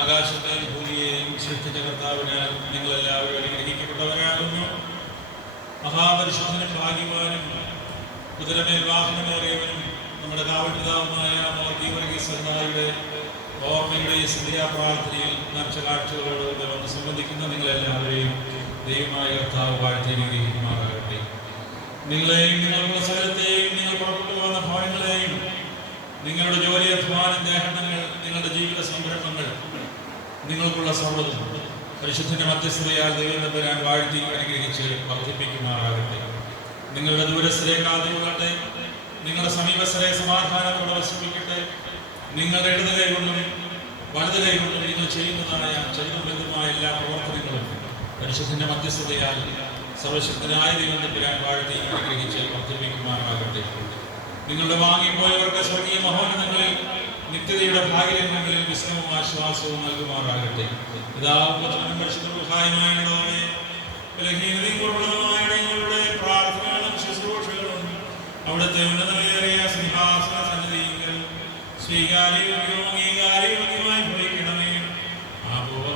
ആകാശത്തെയും ഭൂമിയെയും സൃഷ്ടിച്ച കർത്താവിനാൽ നിങ്ങളെല്ലാവരും അനുഗ്രഹിക്കപ്പെട്ടവരാകുന്നു. മഹാപരിശുദ്ധനും ഭാഗ്യവാനും കുതിരമേൽ വാഹനമേറിയവനും നമ്മുടെ കാവൽപിതാവുമായ മോർഗീവർഗീസയുടെ ഓർമ്മയുടെ സന്ധ്യാപ്രാർത്ഥനയിൽ നാം ചില ആഴ്ചകളോട് വന്ന് സംബന്ധിക്കുന്ന നിങ്ങളെല്ലാവരെയും ദൈവമായ കർത്താവ് വാഴ്ത്തി അനുഗ്രഹിക്കുമാറാകട്ടെ. നിങ്ങളെയും നിങ്ങളുടെ സ്ഥലത്തെയും നിങ്ങൾ പുറപ്പെട്ടു പോകുന്ന ഭവനങ്ങളെയും നിങ്ങളുടെ ജോലി, അധ്വാനം, ദേഹങ്ങൾ, നിങ്ങളുടെ ജീവിത സംരംഭങ്ങൾ, നിങ്ങൾക്കുള്ള സർവ്വതും പരിശുദ്ധന്റെ മധ്യസ്ഥതയാൽ ദൈവം തമ്പുരാൻ വാഴ്ത്തി അനുഗ്രഹിച്ച് വർദ്ധിപ്പിക്കുമാറാകട്ടെ. നിങ്ങളുടെ ദൂരസ്ഥരെ കാത്തുകൊള്ളട്ടെ, നിങ്ങളുടെ സമീപസ്ഥരെ സമാധാനത്തോടെ വസിപ്പിക്കട്ടെ. നിങ്ങളുടെ ഇടത് കൈ കൊണ്ടും വലത് കൈ കൊണ്ടും നിങ്ങൾ ചെയ്യുന്നതായ ചരിത്രബദ്ധമായ എല്ലാ പ്രവർത്തനങ്ങളും പരിശുദ്ധന്റെ മധ്യസ്ഥതയാൽ സർവശക്തനായ ദൈവം തമ്പുരാൻ വാഴ്ത്തി അനുഗ്രഹിച്ച് വർദ്ധിപ്പിക്കുമാറാകട്ടെ. നിങ്ങളുടെ വാങ്ങിപ്പോയവർക്ക് സ്വർഗീയ മഹോന്നതങ്ങളിൽ നിത്യതയുടെ ഭാഗ്യരംഗങ്ങളിൽ വിശ്രമവും ആശ്വാസവും നൽകുമാറാകട്ടെ. നിങ്ങളുടെ പ്രാർത്ഥനകളും ശുശ്രൂഷകളും അവിടുത്തെ ഉന്നതമേറിയ സിംഹാസന സന്നിധിയിൽ സ്വീകാര്യവും അംഗീകാര്യവുമായി ഭവിക്കണമേ. ആപൂർവ്വ